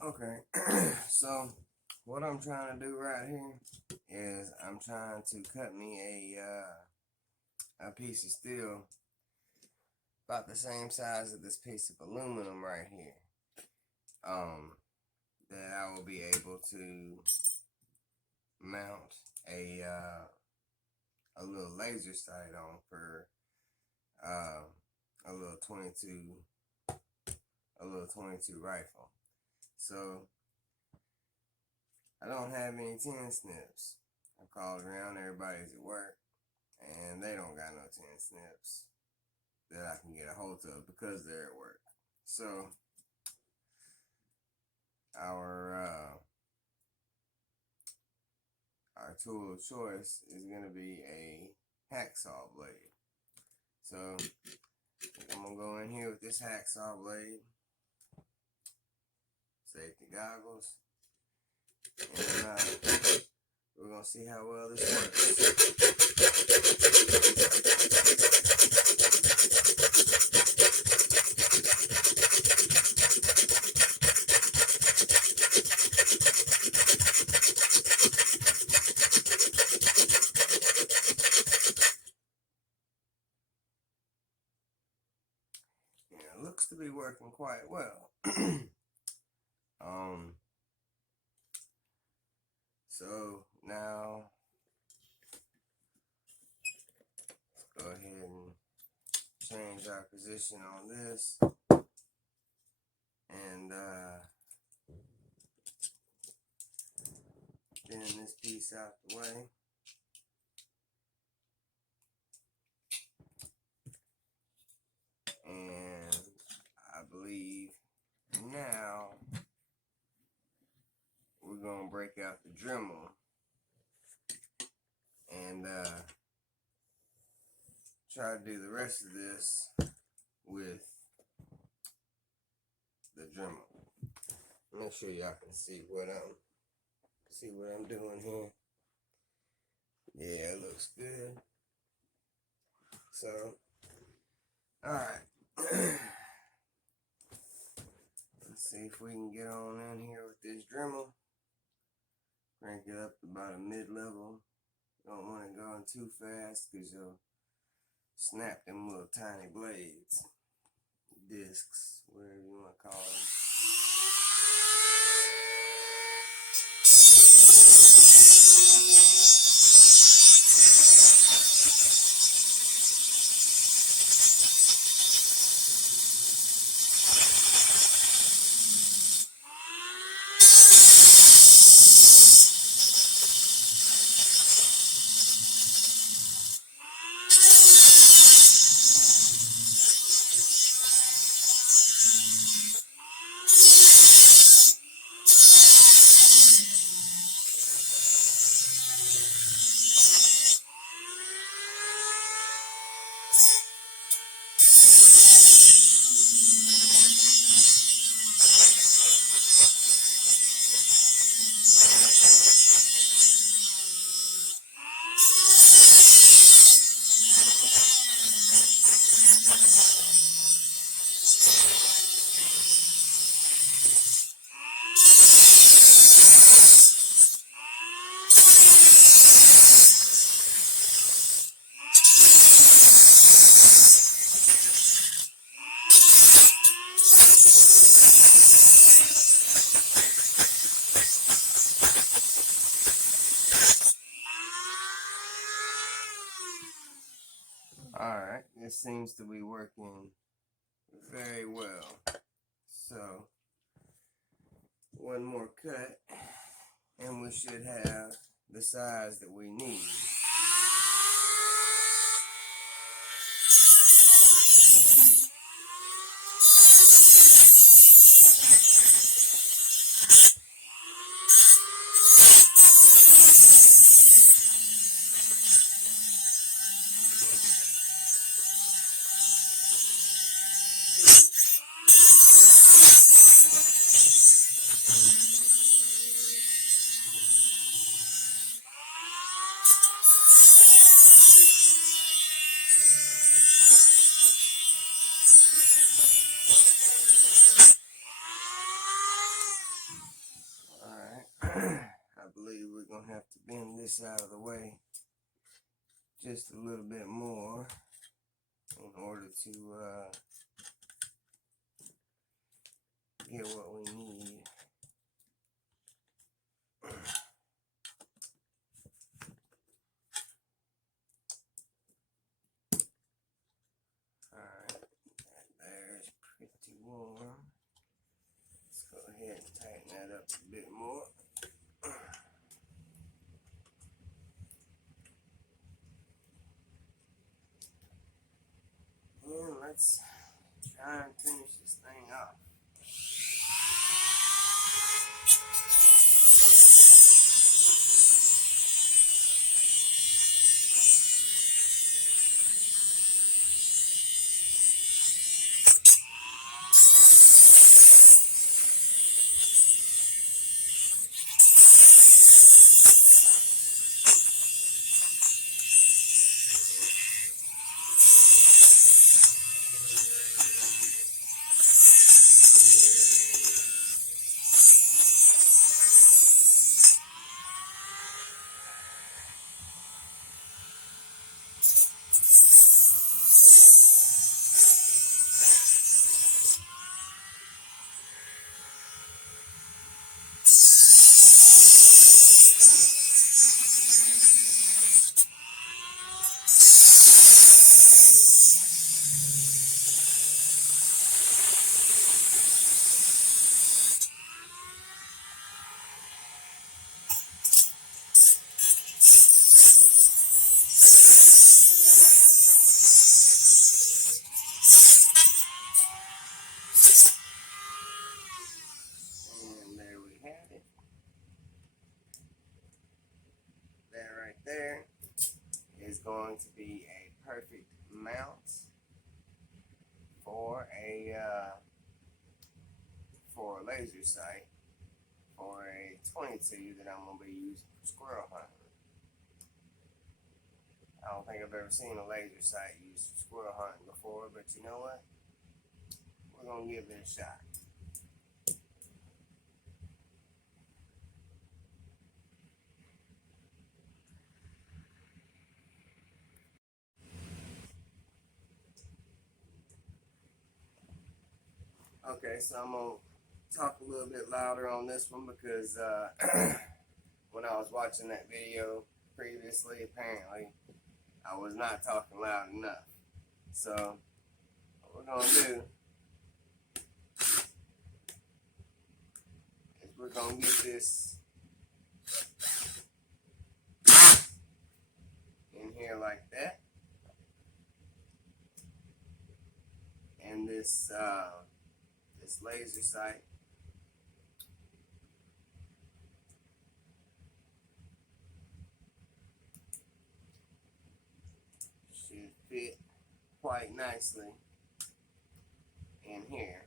Okay, so what I'm trying to do right here is I'm trying to cut me a piece of steel about the same size as this piece of aluminum right here. That I will be able to mount a little laser sight on for a little 22 rifle. So I don't have any 10 snips. I called around, everybody's at work, and they don't got no 10 snips that I can get a hold of because they're at work. So our tool of choice is going to be a hacksaw blade. So I'm going to go in here with this hacksaw blade, safety goggles, and we're going to see how well this works. It looks to be working quite well. So now let's go ahead and change our position on this, and thin this piece out the way. And I believe now we're going to break out the Dremel and try to do the rest of this with the Dremel. Make sure y'all can see what I'm doing here. Yeah, it looks good. So, all right. Let's see if we can get on in here with this Dremel. Crank it up to about a mid-level. Don't want it going too fast because you'll snap them little tiny blades, discs, whatever you want to call them. Alright, this seems to be working very well. So, one more cut, and we should have the size that we need. I believe we're going to have to bend this out of the way just a little bit more in order to get what we need. Alright, that there's pretty warm. Let's go ahead and tighten that up a bit more. And let's try and finish this thing off. And there we have it. That right there is going to be a perfect mount for a laser sight for a 22 that I'm going to be using for squirrel hunting. I don't think I've ever seen a laser sight used for squirrel hunting before, but you know what? We're going to give it a shot. Okay, so I'm going to talk a little bit louder on this one because when I was watching that video previously, apparently I was not talking loud enough. So what we're going to do is we're going to get this in here like that. And this laser sight should fit quite nicely in here.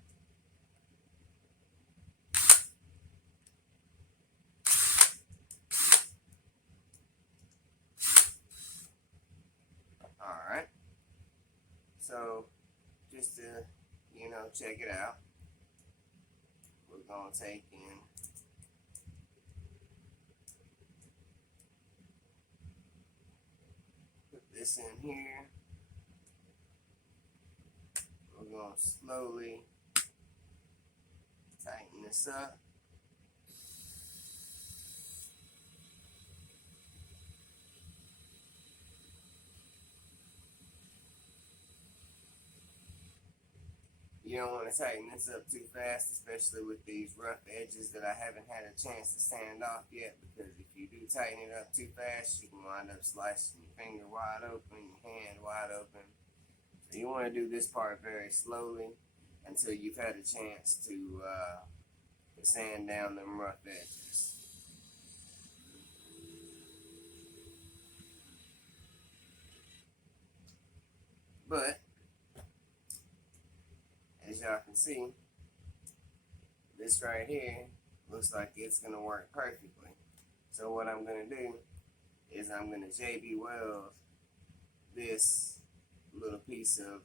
Alright, so just to, check it out, we're going to take and put this in here. We're going to slowly tighten this up. You don't want to tighten this up too fast, especially with these rough edges that I haven't had a chance to sand off yet, because if you do tighten it up too fast, you can wind up slicing your finger wide open, your hand wide open. So you want to do this part very slowly until you've had a chance to sand down them rough edges. But as y'all can see, this right here looks like it's going to work perfectly. So what I'm going to do is I'm going to JB weld this little piece of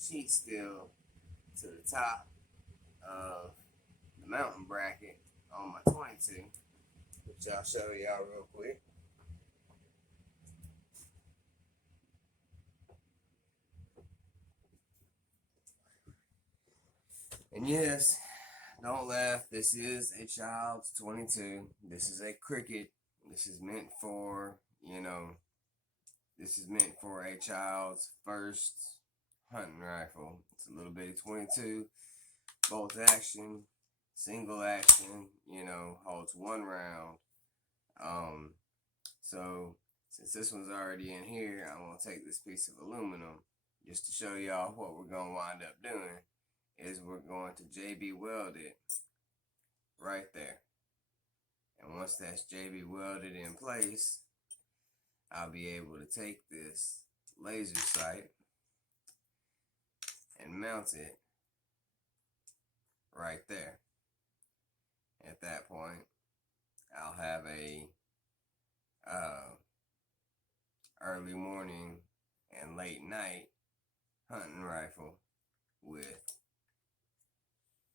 sheet steel to the top of the mounting bracket on my 22, which I'll show y'all real quick. And yes, don't laugh. This is a child's 22. This is a cricket. This is meant for, this is meant for a child's first hunting rifle. It's a little bitty 22, bolt action, single action, holds one round. So since this one's already in here, I'm going to take this piece of aluminum just to show y'all what we're going to wind up doing is we're going to JB weld it right there. And once that's JB welded in place, I'll be able to take this laser sight and mount it right there. At that point, I'll have a early morning and late night hunting rifle with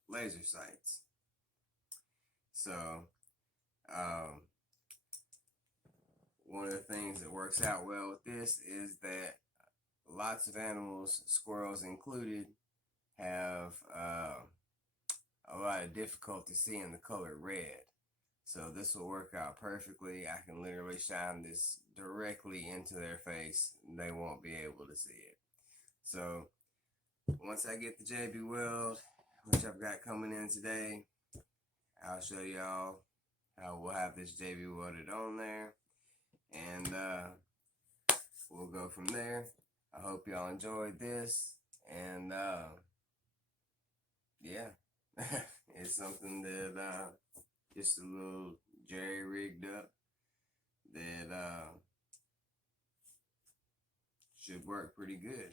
laser sights. So one of the things that works out well with this is that lots of animals, squirrels included, have a lot of difficulty seeing the color red. So this will work out perfectly. I can literally shine this directly into their face. They won't be able to see it. So once I get the JB weld, which I've got coming in today, I'll show y'all how we'll have this JB welded on there. And we'll go from there. I hope y'all enjoyed this. And yeah, it's something that just a little jerry rigged up that should work pretty good.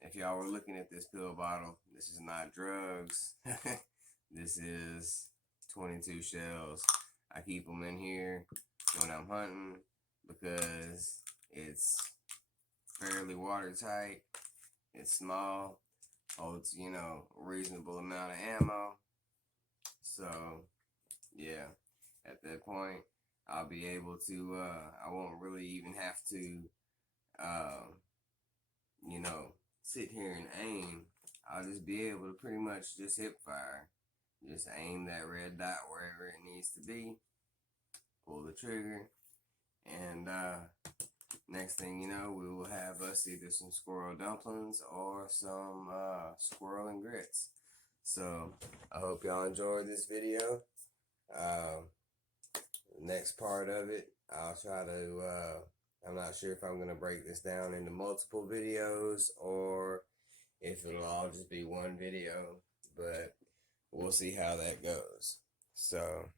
If y'all were looking at this pill bottle, this is not drugs. This is 22 shells. I keep them in here when I'm hunting because it's fairly watertight. It's small, holds, a reasonable amount of ammo. So, yeah, at that point, I'll be able to, I won't really even have to, sit here and aim. I'll just be able to pretty much just hip fire. Just aim that red dot wherever it needs to be. Pull the trigger. And next thing you know, we will have us either some squirrel dumplings or some squirrel and grits. So I hope y'all enjoyed this video. The next part of it, I'll try to, I'm not sure if I'm going to break this down into multiple videos or if it'll all just be one video, but we'll see how that goes. So